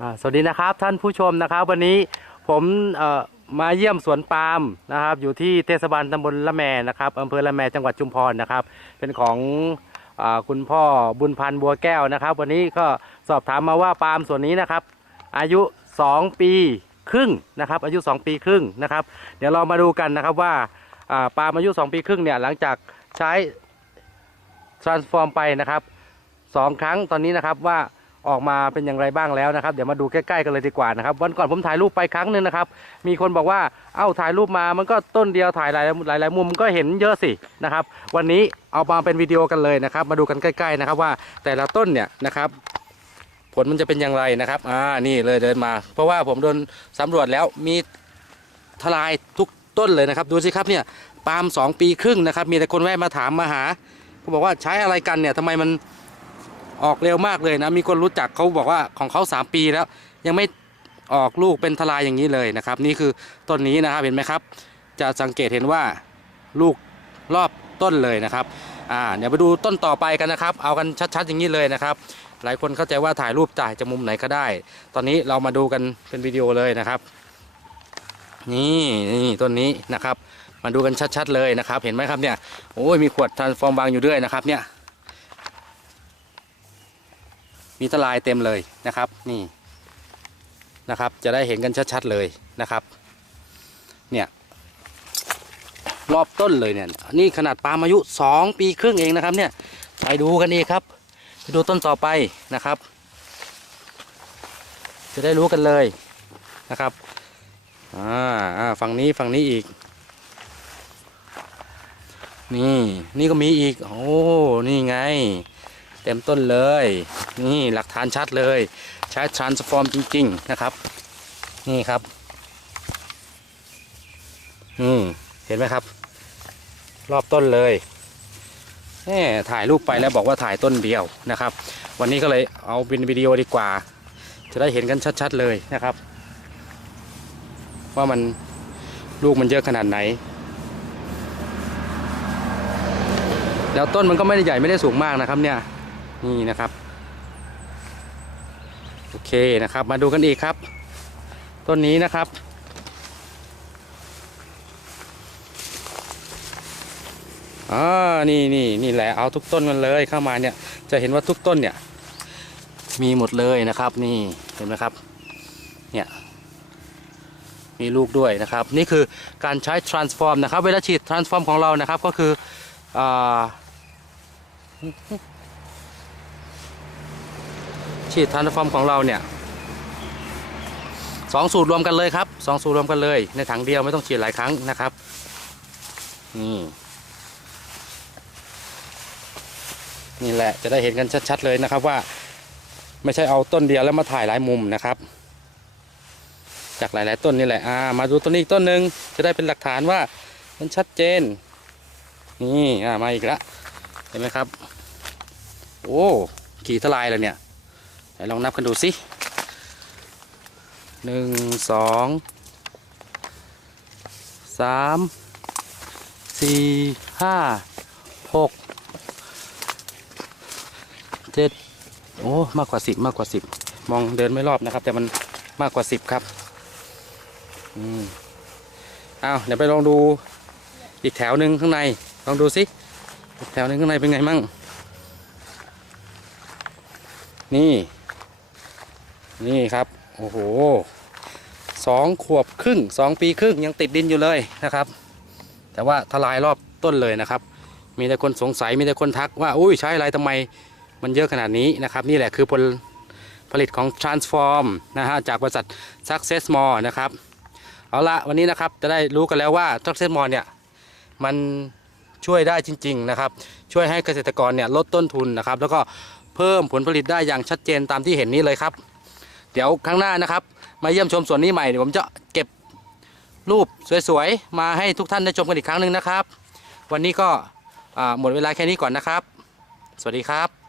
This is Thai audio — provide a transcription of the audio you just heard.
อ่าสวัสดีนะครับท่านผู้ชมนะครับ วันนี้ผมเอ่อมาเยี่ยมสวนปาล์มนะครับ อยู่ที่เทศบาลตำบลละแมนะครับอำเภอละแมจังหวัดชุมพรนะครับ เป็นของอาคุณพ่อบุญพันธ์บัวแก้วนะครับ วันนี้ก็สอบถามมาว่าปาล์มสวนนี้นะครับ อายุ 2 ปีครึ่งนะครับ อายุ 2 ปีครึ่งนะครับ เดี๋ยวเรามาดูกันนะครับว่าอ่าปาล์มอายุ 2 ปีครึ่งเนี่ยหลังจากใช้ transform ไปนะครับสองครั้งตอนนี้นะครับว่า ออกมาเป็นอย่างไรบ้างแล้วนะครับ เดี๋ยวมาดูใกล้ๆกันเลยดีกว่านะครับวันก่อนผมถ่ายรูปไปครั้งหนึ่งนะครับ มีคนบอกว่าเอ้าถ่ายรูปมามันก็ต้นเดียวถ่ายหลายหลายหลายมุมก็เห็นเยอะสินะครับ วันนี้เอามาเป็นวิดีโอกันเลยนะครับ มาดูกันใกล้ๆนะครับว่าแต่ละต้นเนี่ยนะครับ ผลมันจะเป็นอย่างไรนะครับอ่านี่เลยเดินมา เพราะว่าผมโดนสำรวจแล้วมีทลายทุกต้นเลยนะครับ ดูสิครับเนี่ยปาล์มสองปีครึ่งนะครับ มีแต่คนแวะมาถามมาหาเขาบอกว่าใช้อะไรกันเนี่ยทำไมมัน ออกเร็วมากเลยนะ มีคนรู้จักเขาบอกว่าของเขาสามปีแล้ว ยังไม่ออกลูกเป็นทลายอย่างนี้เลยนะครับ นี่คือต้นนี้นะครับเห็นไหมครับ จะสังเกตเห็นว่าลูกรอบต้นเลยนะครับอ่าเดี๋ยวไปดูต้นต่อไปกันนะครับ เอากันชัดๆอย่างนี้เลยนะครับ หลายคนเข้าใจว่าถ่ายรูปจ่ายจากมุมไหนก็ได้ ตอนนี้เรามาดูกันเป็นวิดีโอเลยนะครับ นี่นี่ต้นนี้นะครับ มาดูกันชัดๆเลยนะครับ เห็นไหมครับเนี่ยโอ้ยมีขวดทรานส์ฟอร์มวางอยู่ด้วยนะครับเนี่ย มีทลายเต็มเลยนะครับนี่นะครับ จะได้เห็นกันชัดๆเลยนะครับ เนี่ยรอบต้นเลยเนี่ยนี่ขนาดปาล์มอายุสองปีครึ่งเองนะครับเนี่ยไปดูกันอีครับไปดูต้นต่อไปนะครับ จะได้รู้กันเลยนะครับอ่าอ่าฝั่งนี้ฝั่งนี้อีก นี่นี่ก็มีอีก โอ้นี่ไง เต็มต้นเลย นี่หลักฐานชัดเลย ใช้ transform จริง ๆ นะครับ นี่ครับอืมเห็นไหมครับ รอบต้นเลยแหมถ่ายรูปไปแล้วบอกว่าถ่ายต้นเดียวนะครับ วันนี้ก็เลยเอาเป็นวิดีโอดีกว่า จะได้เห็นกันชัด ๆ เลยนะครับ ว่ามันลูกมันเยอะขนาดไหน แล้วต้นมันก็ไม่ได้ใหญ่ไม่ได้สูงมากนะครับเนี่ย นี่นะครับ โอเคนะครับ มาดูกันอีกครับ ต้นนี้นะครับ อ่า นี่นี่นี่แหละ เอาทุกต้นกันเลยเข้ามาเนี่ย จะเห็นว่าทุกต้นเนี่ย มีหมดเลยนะครับ นี่เห็นไหมครับ เนี่ยมีลูกด้วยนะครับ นี่คือการใช้ transform นะครับ เวลาฉีด transform ของเรานะครับก็คืออ่า ฉีดทานฟอร์มของเราเนี่ยสองสูตรรวมกันเลยครับสองสูตรรวมกันเลย ในถังเดียวไม่ต้องฉีดหลายครั้งนะครับนี่นี่แหละจะได้เห็นกันชัดๆเลยนะครับว่า ไม่ใช่เอาต้นเดียวแล้วมาถ่ายหลายมุมนะครับ จากหลายๆต้นนี่แหละอ่ามาดูต้นนี้อีกต้นหนึ่งจะได้เป็นหลักฐานว่ามันชัดเจน นี่อ่ามาอีกแล้วเห็นไหมครับ โอ้กี่ทลายแล้วเนี่ย ไหนลองนับกันดูสิหนึ่งสองสามสี่ห้าหกเจ็ดโอ้ มากกว่าสิบมากกว่าสิบมองเดินไม่รอบนะครับ แต่มันมากกว่าสิบครับอืมเอาเดี๋ยวไปลองดูอีกแถวหนึ่งข้างใน ลองดูสิแถวหนึ่งข้างในเป็นไงมั่งนี่ นี่ครับโอ้โหสองขวบครึ่งสองปีครึ่งยังติดดินอยู่เลยนะครับ แต่ว่าทลายรอบต้นเลยนะครับ มีแต่คนสงสัยมีแต่คนทักว่าอุ้ยใช้อะไรทำไมมันเยอะขนาดนี้นะครับ นี่แหละคือผลผลิตของ Transform นะฮะจากบริษัท Success More นะครับเอาละวันนี้นะครับจะได้รู้กันแล้วว่า Success More เนี่ยมันช่วยได้จริง ๆนะครับ ช่วยให้เกษตรกรเนี่ยลดต้นทุนนะครับ แล้วก็เพิ่มผลผลิตได้อย่างชัดเจนตามที่เห็นนี้เลยครับ เดี๋ยวครั้งหน้านะครับ มาเยี่ยมชมสวนนี้ใหม่เดี๋ยวผมจะเก็บรูปสวยๆ มาให้ทุกท่านได้ชมกันอีกครั้งหนึ่งนะครับ วันนี้ก็หมดเวลาแค่นี้ก่อนนะครับ สวัสดีครับ